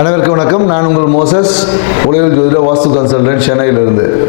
அனைவருக்கும் வணக்கம். நான் உங்கள் மோசஸ். உலகில் ஜோதிட வாஸ்து கன்சல்டன்ட் சென்னையிலிருந்து.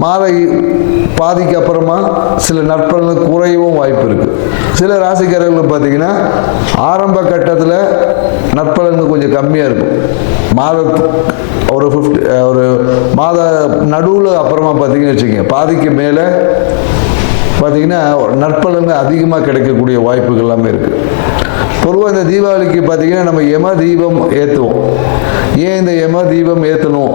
மாலை பாதிக்கு அப்புறமா சில நற்பலன்கள் குறையவும் வாய்ப்பு இருக்குது சில ராசிக்காரர்கள் பார்த்தீங்கன்னா ஆரம்ப கட்டத்தில் நற்பலன்கள் கொஞ்சம் கம்மியாக இருக்கும். மாத ஒரு ஃபிஃப்டி ஒரு மாத நடுவில் அப்புறமா பார்த்தீங்கன்னு வச்சுக்கோங்க பாதிக்கு மேலே பார்த்தீங்கன்னா நற்பலன்கள் அதிகமாக கிடைக்கக்கூடிய வாய்ப்புகள் எல்லாமே இருக்குது பொதுவாக இந்த தீபாவளிக்கு பார்த்தீங்கன்னா நம்ம யம தீபம் ஏற்றுவோம் ஏன் இந்த யம தீபம் ஏற்றணும்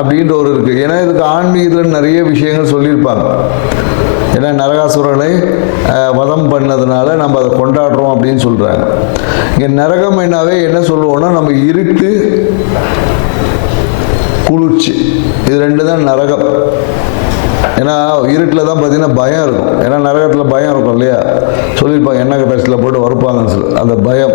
அப்படின்ற ஒரு இருக்குது ஏன்னா இதுக்கு ஆன்மீகத்தில் நிறைய விஷயங்கள் சொல்லியிருப்பாங்க. ஏன்னா நரகாசுரனை வதம் பண்ணதுனால நம்ம அதை கொண்டாடுறோம் அப்படின்னு சொல்கிறாங்க இங்கே நரகம் என்னாவே என்ன சொல்லுவோம்னா நம்ம இருட்டு குளிர்ச்சி. இது ரெண்டு தான் நரகம். ஏன்னா இருட்டில் தான் பார்த்தீங்கன்னா பயம் இருக்கும். ஏன்னா நரகத்தில் பயம் இருக்கும் இல்லையா? சொல்லியிருப்பாங்க என்ன கட்டத்தில் போட்டு வறுப்பாங்கன்னு சொல்லி. அந்த பயம்.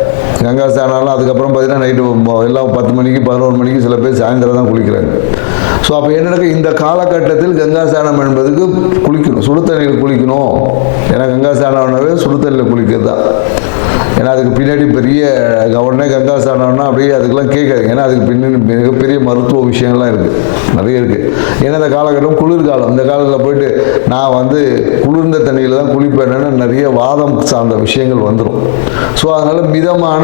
கங்கா ஸ்நானம்லாம் அதுக்கப்புறம் பார்த்தீங்கன்னா நைட்டு எல்லாம் பத்து மணிக்கு பதினோரு மணிக்கு சில பேர் சாயந்தரம் தான் குளிக்கிறாங்க. ஸோ அப்போ என்ன நடக்கும்? இந்த காலகட்டத்தில் கங்கா ஸ்நானம் என்பதுக்கு குளிக்கணும். சுடு தண்ணியில் குளிக்கணும். ஏன்னா கங்கா ஸ்நானம்னாவே சுடு தண்ணியில் குளிக்கிறது தான். ஏன்னா அதுக்கு பின்னாடி பெரிய கவர்னே கங்கா ஸ்நானம்னா அப்படியே அதுக்கெல்லாம் கேட்காது. ஏன்னா அதுக்கு பின்னாடி மிகப்பெரிய மருத்துவ விஷயங்கள்லாம் இருக்குது நிறைய இருக்குது ஏன்னா இந்த காலகட்டம் குளிர்காலம். இந்த காலத்தில் போயிட்டு நான் வந்து குளிர்ந்த தண்ணியில் தான் குளிப்பேன்னு நிறைய வாதம் சார்ந்த விஷயங்கள் வந்துடும் ஸோ அதனால் மிதமான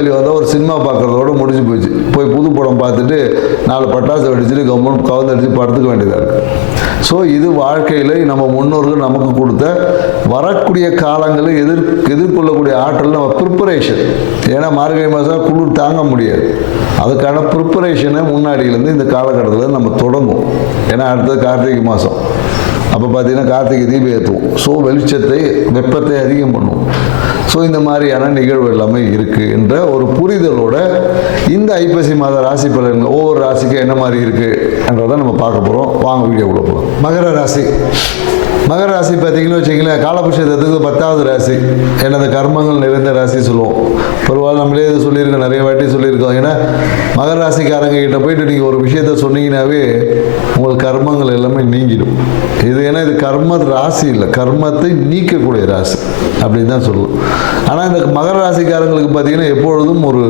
வந்தால் ஒரு சினிமா பார்க்குறதோட முடிஞ்சு போச்சு. போய் புது படம் பார்த்துட்டு நாலு பட்டாசு வெடிச்சுட்டு கம்மன் கவர்ந்தடிச்சு படுத்துக்க வேண்டியதாக இருக்குது ஸோ இது வாழ்க்கையில் நம்ம முன்னோர்கள் நமக்கு கொடுத்த வரக்கூடிய காலங்களை எதிர் எதிர்கொள்ளக்கூடிய ஆற்றல் நம்ம ப்ரிப்பரேஷன் ஏன்னா மார்கழி மாதம் குளிர் தாங்க முடியாது. அதுக்கான ப்ரிப்பரேஷனை முன்னாடியிலேருந்து இந்த காலகட்டத்தில் நம்ம தொடங்கும். ஏன்னா அடுத்தது கார்த்திகை மாதம் அப்போ பார்த்தீங்கன்னா கார்த்திகை தீபம் ஏற்றுவோம் ஸோ வெளிச்சத்தை வெப்பத்தை அதிகம் பண்ணுவோம் ஸோ இந்த மாதிரியான நிகழ்வு எல்லாமே இருக்குது என்ற ஒரு புரிதலோட இந்த ஐப்பசி மாத ராசி பலன்கள் ஒவ்வொரு ராசிக்கும் என்ன மாதிரி இருக்குன்றதை நம்ம பார்க்க போகிறோம் வாங்க வீடியோக்குள்ள போகலாம் மகர ராசி. மகர ராசி பார்த்தீங்கன்னு வச்சிங்களேன் காலபுஷத்துக்கு பத்தாவது ராசி. எனது அந்த கர்மங்கள் நிறைந்த ராசி சொல்லுவோம். பெரும்பாலும் நம்மளே இது சொல்லியிருக்கோம் நிறைய வாட்டி சொல்லியிருக்கோம். ஏன்னா மகர ராசிக்காரங்க கிட்ட போயிட்டு நீங்கள் ஒரு விஷயத்த சொன்னீங்கன்னாவே உங்கள் கர்மங்கள் எல்லாமே நீங்கிடும். இது ஏன்னா இது கர்ம ராசி இல்லை. கர்மத்தை நீக்கக்கூடிய ராசி. அப்படின்னு தான் சொல்லுவோம். ஆனால் இந்த மகர ராசிக்காரங்களுக்கு பார்த்தீங்கன்னா எப்பொழுதும் ஒரு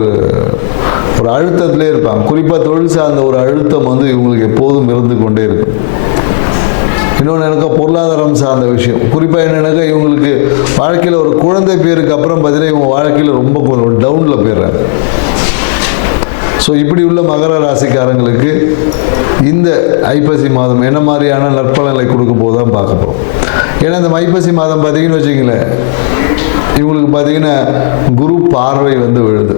ஒரு அழுத்தத்திலே இருப்பாங்க. குறிப்பாக தொழில் சார்ந்த ஒரு அழுத்தம் வந்து இவங்களுக்கு எப்போதும் இருந்து கொண்டே இருக்கும். இன்னொன்று எனக்கு பொருளாதாரம் சார்ந்த விஷயம். குறிப்பாக என்னென்னாக்கா இவங்களுக்கு வாழ்க்கையில் ஒரு குழந்தை பேருக்கு அப்புறம் பார்த்தீங்கன்னா இவங்க வாழ்க்கையில் ரொம்ப டவுனில் போயிடுறாங்க. ஸோ இப்படி உள்ள மகர ராசிக்காரங்களுக்கு இந்த ஐப்பசி மாதம் என்ன மாதிரியான நற்பலன்களை கொடுக்க தான் பார்க்க போகிறோம் ஏன்னா இந்த ஐப்பசி மாதம் பார்த்தீங்கன்னு வச்சுங்களேன் இவங்களுக்கு பார்த்தீங்கன்னா குரு பார்வை வந்து விழுது.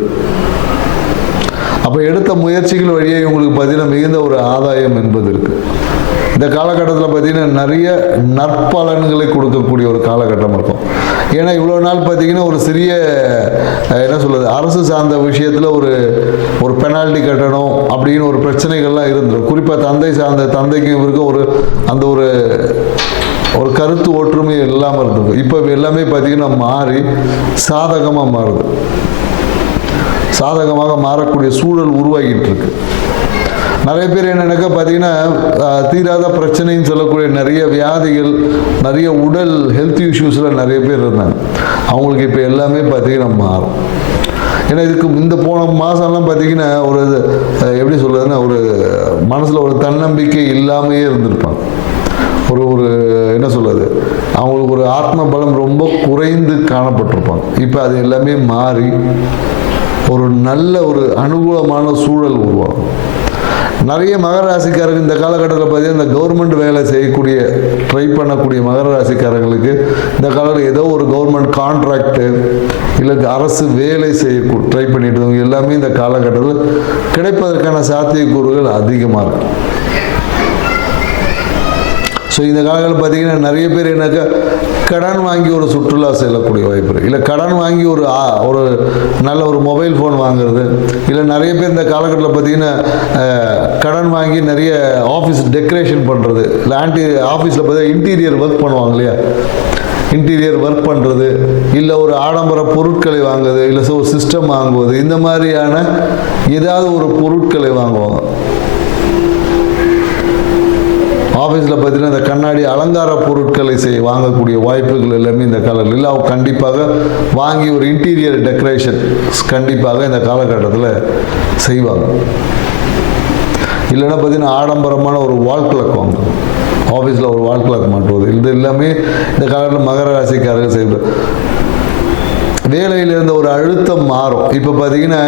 அப்போ எடுத்த முயற்சிகள் வழியே இவங்களுக்கு பார்த்தீங்கன்னா மிகுந்த ஒரு ஆதாயம் என்பது இருக்குது இந்த காலகட்டத்தில் பார்த்தீங்கன்னா நிறைய நற்பலன்களை கொடுக்கக்கூடிய ஒரு காலகட்டம் இருக்கும். ஏன்னா இவ்வளோ நாள் பார்த்தீங்கன்னா ஒரு சிறிய என்ன சொல்வது அரசு சார்ந்த விஷயத்தில் ஒரு ஒரு பெனால்ட்டி கட்டணும் அப்படின்னு ஒரு பிரச்சனைகள்லாம் இருந்துடும் குறிப்பாக தந்தை சார்ந்த தந்தைக்கும் இவருக்கும் ஒரு அந்த ஒரு ஒரு கருத்து ஒற்றுமை இல்லாமல் இருந்தது இப்போ எல்லாமே பார்த்தீங்கன்னா மாறி சாதகமாக மாறுது. சாதகமாக மாறக்கூடிய சூழல் உருவாகிட்டு இருக்கு நிறைய பேர் என்னென்னாக்கா பார்த்தீங்கன்னா தீராத பிரச்சனைன்னு சொல்லக்கூடிய நிறைய வியாதிகள் நிறைய உடல் ஹெல்த் இஷ்யூஸில் நிறைய பேர் இருந்தாங்க. அவங்களுக்கு இப்போ எல்லாமே பார்த்தீங்கன்னா மாறும். ஏன்னா இதுக்கு இந்த போன மாதம்லாம் பார்த்தீங்கன்னா ஒரு இது, எப்படி சொல்கிறதுன்னா ஒரு மனசில் ஒரு தன்னம்பிக்கை இல்லாமையே இருந்திருப்பாங்க. ஒரு ஒரு என்ன சொல்கிறது அவங்களுக்கு ஒரு ஆத்ம பலம் ரொம்ப குறைந்து காணப்பட்டிருப்பாங்க. இப்போ அது எல்லாமே மாறி ஒரு நல்ல ஒரு அனுகூலமான சூழல் உருவாகும். நிறைய மகர ராசிக்காரங்க இந்த காலகட்டத்தில் பார்த்தீங்கன்னா இந்த கவர்மெண்ட் வேலை செய்யக்கூடிய ட்ரை பண்ணக்கூடிய மகர ராசிக்காரங்களுக்கு இந்த காலத்தில் ஏதோ ஒரு கவர்மெண்ட் கான்ட்ராக்டு இல்லை அரசு வேலை செய்ய ட்ரை பண்ணிட்டு இருந்தவங்க எல்லாமே இந்த காலகட்டத்தில் கிடைப்பதற்கான சாத்தியக்கூறுகள் அதிகமாக இருக்கும் ஸோ இந்த காலங்களில் பார்த்தீங்கன்னா நிறைய பேர் என்னக்கா கடன் வாங்கி ஒரு சுற்றுலா செல்லக்கூடிய வாய்ப்பு இருக்குது இல்லை கடன் வாங்கி ஒரு ஆ- ஒரு நல்ல ஒரு மொபைல் ஃபோன் வாங்குறது. இல்லை நிறைய பேர் இந்த காலகட்டத்தில் பார்த்தீங்கன்னா கடன் வாங்கி நிறைய ஆஃபீஸ் டெக்கரேஷன் பண்ணுறது இல்லை ஆன்டி ஆஃபீஸில் பார்த்தீங்கன்னா இன்டீரியர் ஒர்க் பண்ணுவாங்க இல்லையா? இன்டீரியர் ஒர்க் பண்ணுறது இல்லை ஒரு ஆடம்பர பொருட்களை வாங்குறது. இல்லை ஒரு சிஸ்டம் வாங்குவது. இந்த மாதிரியான ஏதாவது ஒரு பொருட்களை வாங்குவாங்க. ஆஃபீஸில் பார்த்தீங்கன்னா இந்த கண்ணாடி அலங்கார பொருட்களை செய் வாங்கக்கூடிய வாய்ப்புகள் எல்லாமே இந்த காலத்தில் இல்லை அவங்க கண்டிப்பாக வாங்கி ஒரு இன்டீரியர் டெக்கரேஷன் கண்டிப்பாக இந்த காலகட்டத்தில் செய்வாங்க. இல்லைன்னா பார்த்தீங்கன்னா ஆடம்பரமான ஒரு வால் வாங்க வாங்கும் ஆஃபீஸில் ஒரு வால் மாட்டுவது. இது எல்லாமே இந்த காலத்தில் மகர ராசிக்காரர்கள் செய்வது. வேலையில் இருந்த ஒரு அழுத்தம் மாறும். இப்போ பார்த்தீங்கன்னா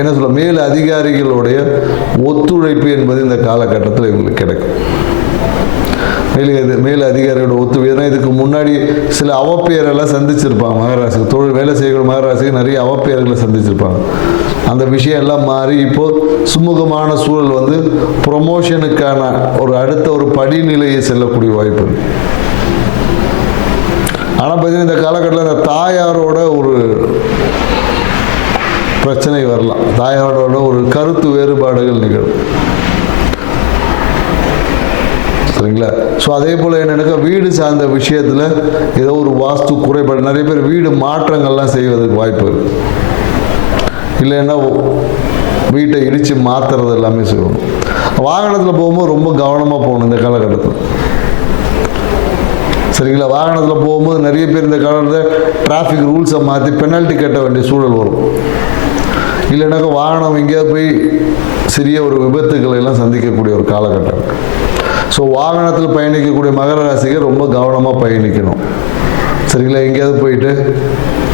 என்ன சொல்ல மேல் அதிகாரிகளுடைய ஒத்துழைப்பு என்பது இந்த காலகட்டத்தில் இவங்களுக்கு கிடைக்கும். மேல் இது மேல் அதிகாரியோட ஒத்துழைப்பு ஏன்னா இதுக்கு முன்னாடி சில அவப்பெயரெல்லாம் சந்திச்சிருப்பாங்க மகராசி தொழில் வேலை செய்யக்கூடிய மகராசிக்கு நிறைய அவப்பெயர்களை சந்திச்சிருப்பாங்க. அந்த விஷயம் எல்லாம் மாறி இப்போ சுமூகமான சூழல் வந்து ப்ரொமோஷனுக்கான ஒரு அடுத்த ஒரு படிநிலையை செல்லக்கூடிய வாய்ப்பு ஆனால் பார்த்தீங்கன்னா இந்த காலகட்டத்தில் இந்த தாயாரோட ஒரு பிரச்சனை வரலாம். தாயாரோட ஒரு கருத்து வேறுபாடுகள் நிகழும். சரிங்களா? ஸோ அதே போல் என்னென்னாக்கா வீடு சார்ந்த விஷயத்தில் ஏதோ ஒரு வாஸ்து குறைபாடு. நிறைய பேர் வீடு மாற்றங்கள்லாம் செய்வதற்கு வாய்ப்பு இல்லைன்னா வீட்டை இடித்து மாற்றுறது எல்லாமே செய்யணும் வாகனத்தில் போகும்போது ரொம்ப கவனமாக போகணும் இந்த காலகட்டத்தில். சரிங்களா? வாகனத்தில் போகும்போது நிறைய பேர் இந்த காலத்தில் டிராஃபிக் ரூல்ஸை மாற்றி பெனால்ட்டி கட்ட வேண்டிய சூழல் வரும். இல்லைனாக்கா வாகனம் எங்கேயாவது போய் சிறிய ஒரு விபத்துக்களை எல்லாம் சந்திக்கக்கூடிய ஒரு காலகட்டம். ஸோ வாகனத்தில் பயணிக்கக்கூடிய மகர ராசிக்கு ரொம்ப கவனமாக பயணிக்கணும். சரிங்களா? எங்கேயாவது போயிட்டு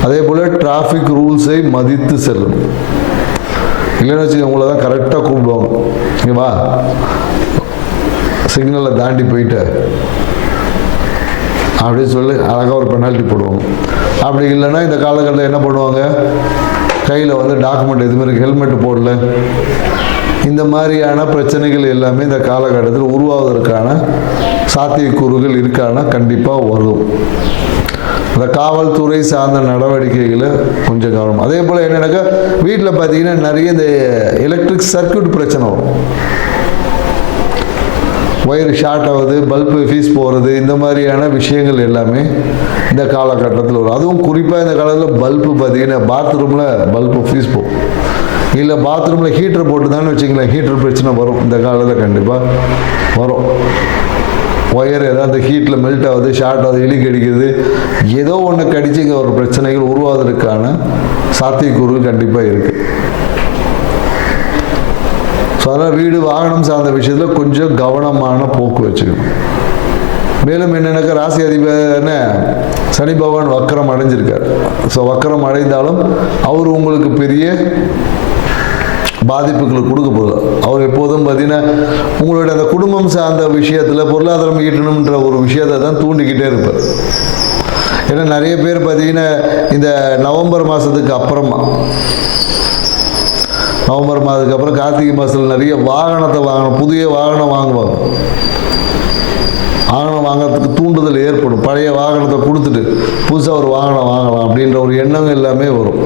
அதே போல் டிராஃபிக் ரூல்ஸை மதித்து செல்லணும். இல்லைன்னு வச்சுக்க உங்களை தான் கரெக்டாக கூப்பிடுவாங்க. இங்கே வா. சிக்னலை தாண்டி போயிட்டு. அப்படின்னு சொல்லி அழகாக ஒரு பெனால்ட்டி போடுவாங்க. அப்படி இல்லைன்னா இந்த காலகட்டத்தில் என்ன பண்ணுவாங்க? கையில் வந்து டாக்குமெண்ட் எதுவுமே இருக்குது ஹெல்மெட் போடல. இந்த மாதிரியான பிரச்சனைகள் எல்லாமே இந்த காலகட்டத்தில் உருவாவதற்கான சாத்தியக்கூறுகள் இருக்கான்னா கண்டிப்பாக வரும். அந்த காவல்துறை சார்ந்த நடவடிக்கைகளை கொஞ்சம் கவனம். அதே போல் என்னென்னாக்கா வீட்டில் பார்த்தீங்கன்னா நிறைய இந்த எலக்ட்ரிக் சர்க்யூட் பிரச்சனை வரும். ஒயர் ஷார்ட் ஆகுது பல்பு ஃபீஸ் போகிறது இந்த மாதிரியான விஷயங்கள் எல்லாமே இந்த காலகட்டத்தில் வரும். அதுவும் குறிப்பாக இந்த காலத்தில் பல்பு பார்த்தீங்கன்னா பாத்ரூமில் பல்பு ஃபீஸ் போகும் இல்லை பாத்ரூமில் ஹீட்டர் போட்டு தானே வச்சுங்களேன் ஹீட்டர் பிரச்சனை வரும். இந்த காலத்தில் கண்டிப்பாக வரும். ஒயர் ஏதாவது ஹீட்டில் மெல்ட் ஆகுது ஷார்ட் ஆகுது இலி கடிக்கிறது ஏதோ ஒன்று கடிச்சு இங்கே ஒரு பிரச்சனைகள் உருவாவதற்கான சாத்தியக்கூறுகள் கண்டிப்பாக இருக்குது ஸோ அதனால் வீடு வாகனம் சார்ந்த விஷயத்தில் கொஞ்சம் கவனமான போக்கு வச்சுக்கணும். மேலும் என்னென்னாக்கா ராசி அதிபர் சனி பகவான் வக்கரம் அடைஞ்சிருக்கார். ஸோ வக்கரம் அடைந்தாலும் அவர் உங்களுக்கு பெரிய பாதிப்புகளை கொடுக்க போகுது. அவர் எப்போதும் பார்த்தீங்கன்னா உங்களுடைய அந்த குடும்பம் சார்ந்த விஷயத்தில் பொருளாதாரம் ஈட்டணுன்ற ஒரு விஷயத்தை தான் தூண்டிக்கிட்டே இருப்பார். ஏன்னா நிறைய பேர் பார்த்தீங்கன்னா இந்த நவம்பர் மாதத்துக்கு அப்புறமா நவம்பர் மாதத்துக்கு அப்புறம் கார்த்திகை மாதத்தில் நிறைய வாகனத்தை வாங்கணும் புதிய வாகனம் வாங்குவாங்க. வாகனம் வாங்குறதுக்கு தூண்டுதல் ஏற்படும். பழைய வாகனத்தை கொடுத்துட்டு புதுசாக ஒரு வாகனம் வாங்கலாம் அப்படின்ற ஒரு எண்ணம் எல்லாமே வரும்.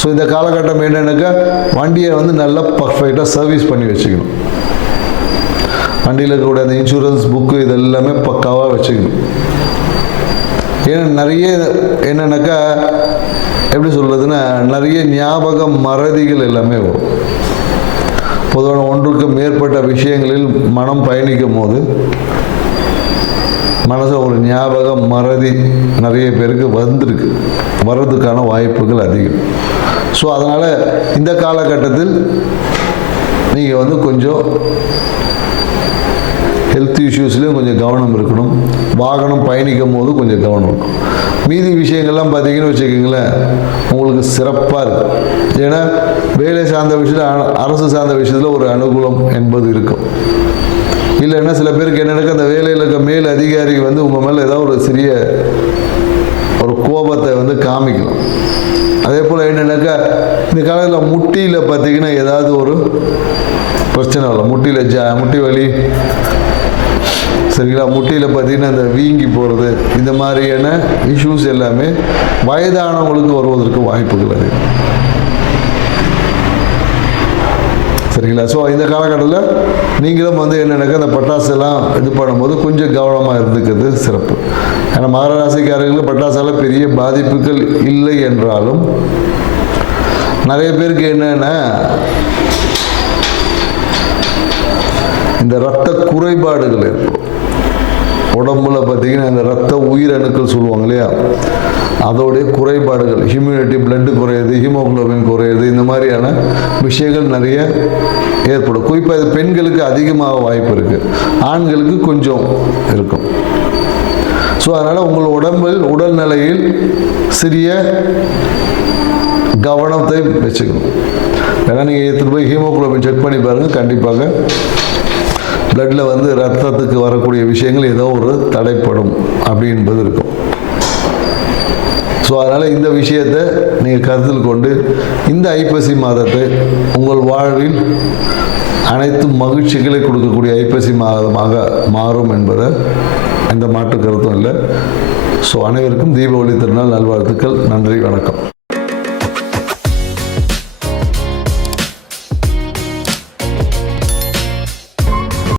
ஸோ இந்த காலகட்டம் என்னென்னாக்கா வண்டியை வந்து நல்லா பர்ஃபெக்டாக சர்வீஸ் பண்ணி வச்சுக்கணும். வண்டியில் இருக்கக்கூடிய அந்த இன்சூரன்ஸ் புக்கு இதெல்லாமே பக்காவாக வச்சுக்கணும். ஏன்னா நிறைய என்னென்னாக்கா எப்படி சொல்கிறதுன்னா நிறைய ஞாபக மறதிகள் எல்லாமே வரும். பொதுவான ஒன்றுக்கு மேற்பட்ட விஷயங்களில் மனம் பயணிக்கும் போது மனசை ஒரு ஞாபக மறதி நிறைய பேருக்கு வந்திருக்கு. வர்றதுக்கான வாய்ப்புகள் அதிகம். ஸோ அதனால் இந்த காலகட்டத்தில் நீங்கள் வந்து கொஞ்சம் ஹெல்த் இஷ்யூஸ்லேயும் கொஞ்சம் கவனம் இருக்கணும். வாகனம் பயணிக்கும் போது கொஞ்சம் கவனம் மீதி விஷயங்கள்லாம் பார்த்தீங்கன்னு வச்சுக்கோங்களேன் உங்களுக்கு சிறப்பாக இருக்கும். ஏன்னா வேலை சார்ந்த விஷயத்தில் அரசு சார்ந்த விஷயத்தில் ஒரு அனுகூலம் என்பது இருக்கும். இல்லைன்னா சில பேருக்கு என்னென்னாக்கா அந்த வேலையில் இருக்க மேல் அதிகாரி வந்து உங்கள் மேலே ஏதாவது ஒரு சிறிய ஒரு கோபத்தை வந்து காமிக்கலாம். அதே போல் என்னென்னாக்கா இந்த காலத்தில் முட்டியில் பார்த்தீங்கன்னா ஏதாவது ஒரு பிரச்சனை வரலாம். முட்டியில் ஜா முட்டி வலி சரிங்களா? முட்டியில் பார்த்தீங்கன்னா அந்த வீங்கி போகிறது இந்த மாதிரியான இஷ்யூஸ் எல்லாமே வயதானவங்களுக்கு வருவதற்கு வாய்ப்புகள் அது சரிங்களா? ஸோ இந்த காலகட்டத்தில் நீங்களும் வந்து என்னென்னாக்கா அந்த பட்டாசு எல்லாம் இது பண்ணும்போது கொஞ்சம் கவனமாக இருந்துக்கிறது சிறப்பு. ஏன்னா மகராசிக்காரர்களுக்கு பட்டாசால பெரிய பாதிப்புகள் இல்லை என்றாலும் நிறைய பேருக்கு என்னென்னா இந்த இரத்த குறைபாடுகள் ஏற்படும். உடம்புல பார்த்தீங்கன்னா இந்த ரத்த உயிரணுக்கள் சொல்லுவாங்க இல்லையா? அதோடைய குறைபாடுகள் ஹியூமினிட்டி பிளட்டு குறையுது ஹீமோகுளோபின் குறையுது இந்த மாதிரியான விஷயங்கள் நிறைய ஏற்படும். குறிப்பாக இது பெண்களுக்கு அதிகமாக வாய்ப்பு இருக்குது ஆண்களுக்கு கொஞ்சம் இருக்கும். ஸோ அதனால் உங்கள் உடம்பில் உடல்நிலையில் சிறிய கவனத்தை வச்சுக்கணும். ஏன்னா நீங்கள் எடுத்துகிட்டு போய் ஹீமோகுளோபின் செக் பண்ணி பாருங்கள் கண்டிப்பாக பிளட்டில் வந்து ரத்தத்துக்கு வரக்கூடிய விஷயங்கள் ஏதோ ஒரு தடைப்படும் அப்படி என்பது இருக்கும். ஸோ அதனால் இந்த விஷயத்தை நீங்கள் கருத்தில் கொண்டு இந்த ஐப்பசி மாதத்தை உங்கள் வாழ்வில் அனைத்து மகிழ்ச்சிகளை கொடுக்கக்கூடிய ஐப்பசி மாதமாக மாறும் என்பதை எந்த மாற்று கருத்தும் இல்லை. ஸோ அனைவருக்கும் தீபாவளி திருநாள் நல்வாழ்த்துக்கள். நன்றி வணக்கம்.